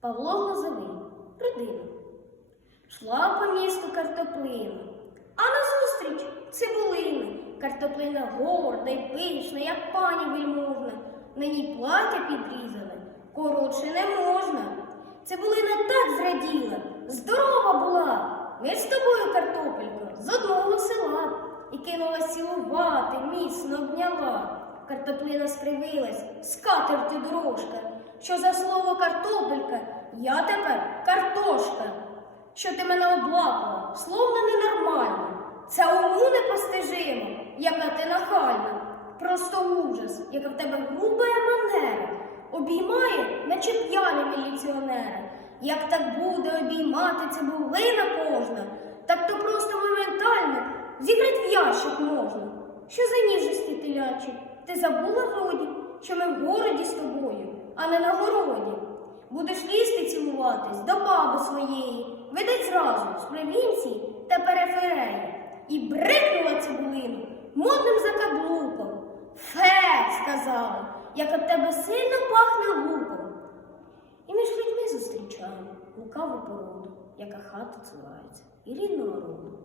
Павло Глазовий, Придина. Шла по місту картоплина, а назустріч цибулина. Картоплина горда й пишна, як пані вельможна. На ній плаття підрізане, коротше не можна. Цибулина так зраділа, здорова була. Ми з тобою, картопелька, з одного села. І кинула цілувати, міцно обняла. Картоплина скривилась, скатертю дорожка. Що за слово картопелька? Я тепер картошка. Що ти мене облапала, словно ненормальна. Це уму непостижимо, яка ти нахальна. Просто ужас, яка в тебе груба манера. Обіймає, наче п'яний міліціонера. Як так буде обіймати цибулина кожна, так то просто моментально зіграть в ящик можна. Що за ніжності телячі? Ти забула вроді, що ми в городі з тобою, а не на городі. Будеш лізти цілуватись до баби своєї, видать зразу з провінції та периферії. І брикнула цибулину модним закаблуком. Фе, сказала, як від тебе сильно пахне луком. І між людьми зустрічаємо лукаву породу, яка хату цурається і рідного роду.